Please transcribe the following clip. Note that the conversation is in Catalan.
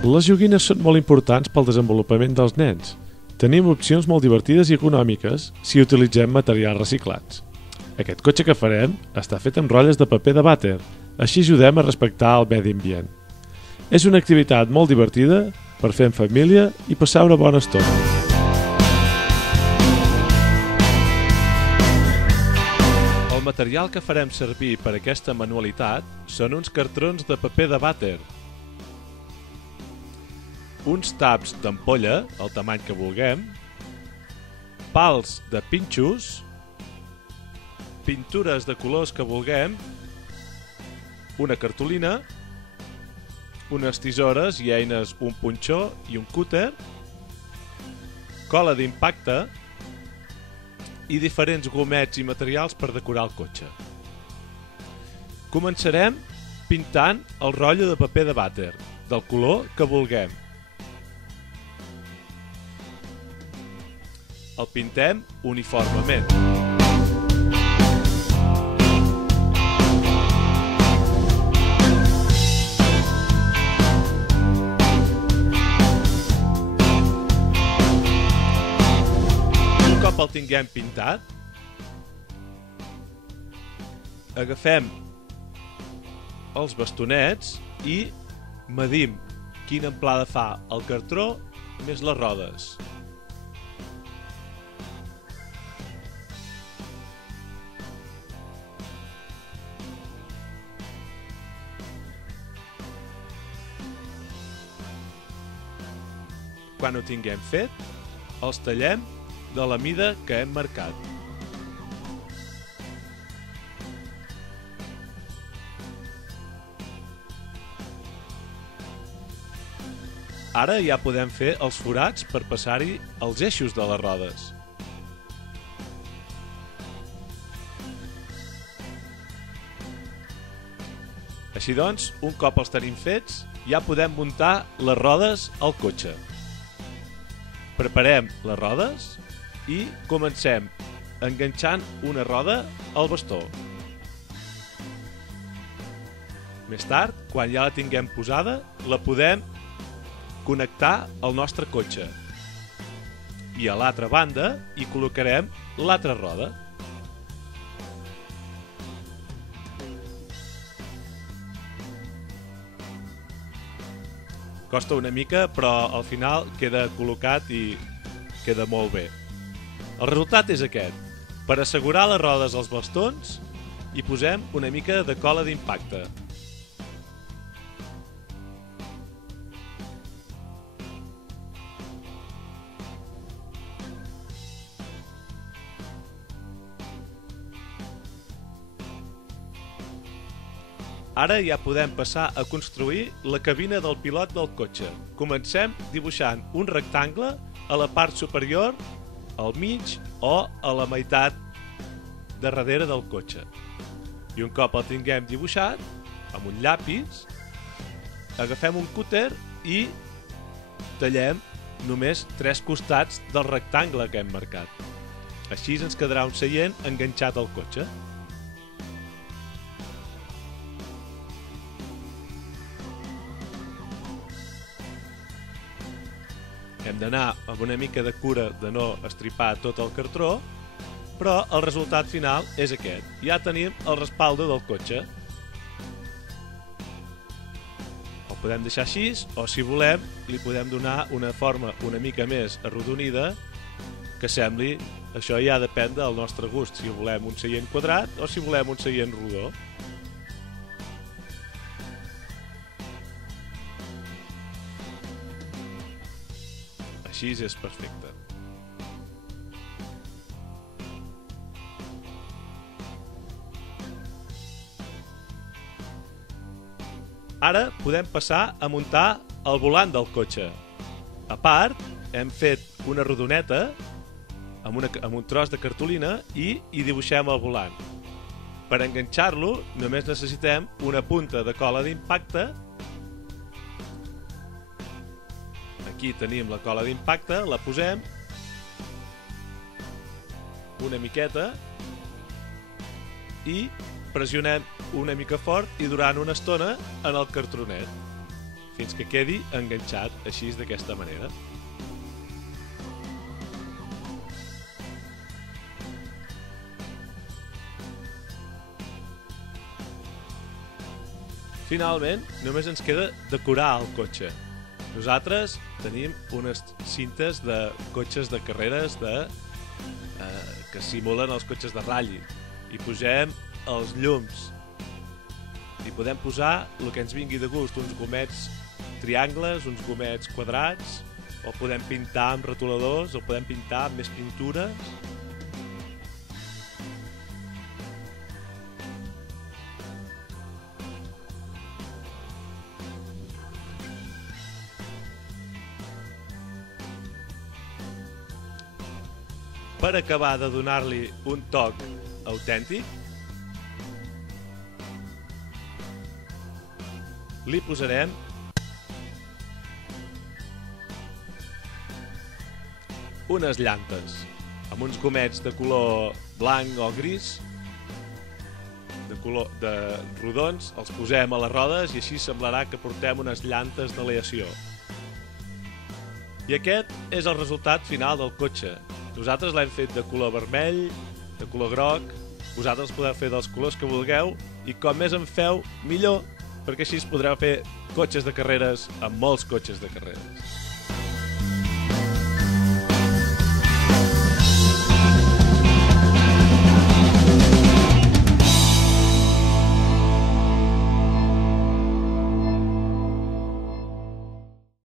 Les joguines són molt importants pel desenvolupament dels nens. Tenim opcions molt divertides i econòmiques si utilitzem materials reciclats. Aquest cotxe que farem està fet amb rotlles de paper de vàter, així ajudem a respectar el medi ambient. És una activitat molt divertida per fer en família i passar una bona estona. El material que farem servir per a aquesta manualitat són uns cartrons de paper de vàter, uns taps d'ampolla, el tamany que vulguem, pals de pinxos, pintures de colors que vulguem, una cartolina, unes tisores i eines, un punxó i un cúter, cola d'impacte i diferents gomets i materials per decorar el cotxe. Començarem pintant el rotllo de paper de vàter, del color que vulguem. El pintem uniformement. Un cop el tinguem pintat, agafem els bastonets i medim quina amplada fa el cartró més les rodes. Quan ho tinguem fet, els tallem de la mida que hem marcat. Ara ja podem fer els forats per passar-hi els eixos de les rodes. Així doncs, un cop els tenim fets, ja podem muntar les rodes al cotxe. Preparem les rodes i comencem enganxant una roda al bastó. Més tard, quan ja la tinguem posada, la podem connectar al nostre cotxe. I a l'altra banda hi col·locarem l'altra roda. Costa una mica, però al final queda col·locat i queda molt bé. El resultat és aquest. Per assegurar les rodes als bastons, hi posem una mica de cola d'impacte. Ara ja podem passar a construir la cabina del pilot del cotxe. Comencem dibuixant un rectangle a la part superior, al mig o a la meitat de darrere del cotxe. I un cop el tinguem dibuixat, amb un llapis, agafem un cúter i tallem només 3 costats del rectangle que hem marcat. Així ens quedarà un seient enganxat al cotxe. Hem d'anar amb una mica de cura de no estripar tot el cartró, però el resultat final és aquest. Ja tenim el respaldo del cotxe. El podem deixar així, o si volem, li podem donar una forma una mica més arrodonida que sembli... Això ja depèn del nostre gust, si volem un seient quadrat o si volem un seient rodó. Així és perfecte. Ara podem passar a muntar el volant del cotxe. A part, hem fet una rodoneta amb un tros de cartolina i hi dibuixem el volant. Per enganxar-lo només necessitem una punta de cola d'impacte. Aquí tenim la cola d'impacte, la posem una miqueta i pressionem una mica fort i durant una estona en el cartronet, fins que quedi enganxat així d'aquesta manera. Finalment, només ens queda decorar el cotxe. Nosaltres tenim unes cintes de cotxes de carreres que simulen els cotxes de ratll. Hi posem els llums. Hi podem posar el que ens vingui de gust, uns gomets triangles, uns gomets quadrats, o podem pintar amb retoladors, o podem pintar amb més pintures. Per acabar de donar-li un toc autèntic, li posarem unes llantes amb uns gomets de color blanc o gris, de rodons, els posem a les rodes i així semblarà que portem unes llantes d'aleació. I aquest és el resultat final del cotxe. Nosaltres l'hem fet de color vermell, de color groc, vosaltres podeu fer dels colors que vulgueu i com més en feu, millor, perquè així podreu fer cotxes de carreres amb molts cotxes de carreres.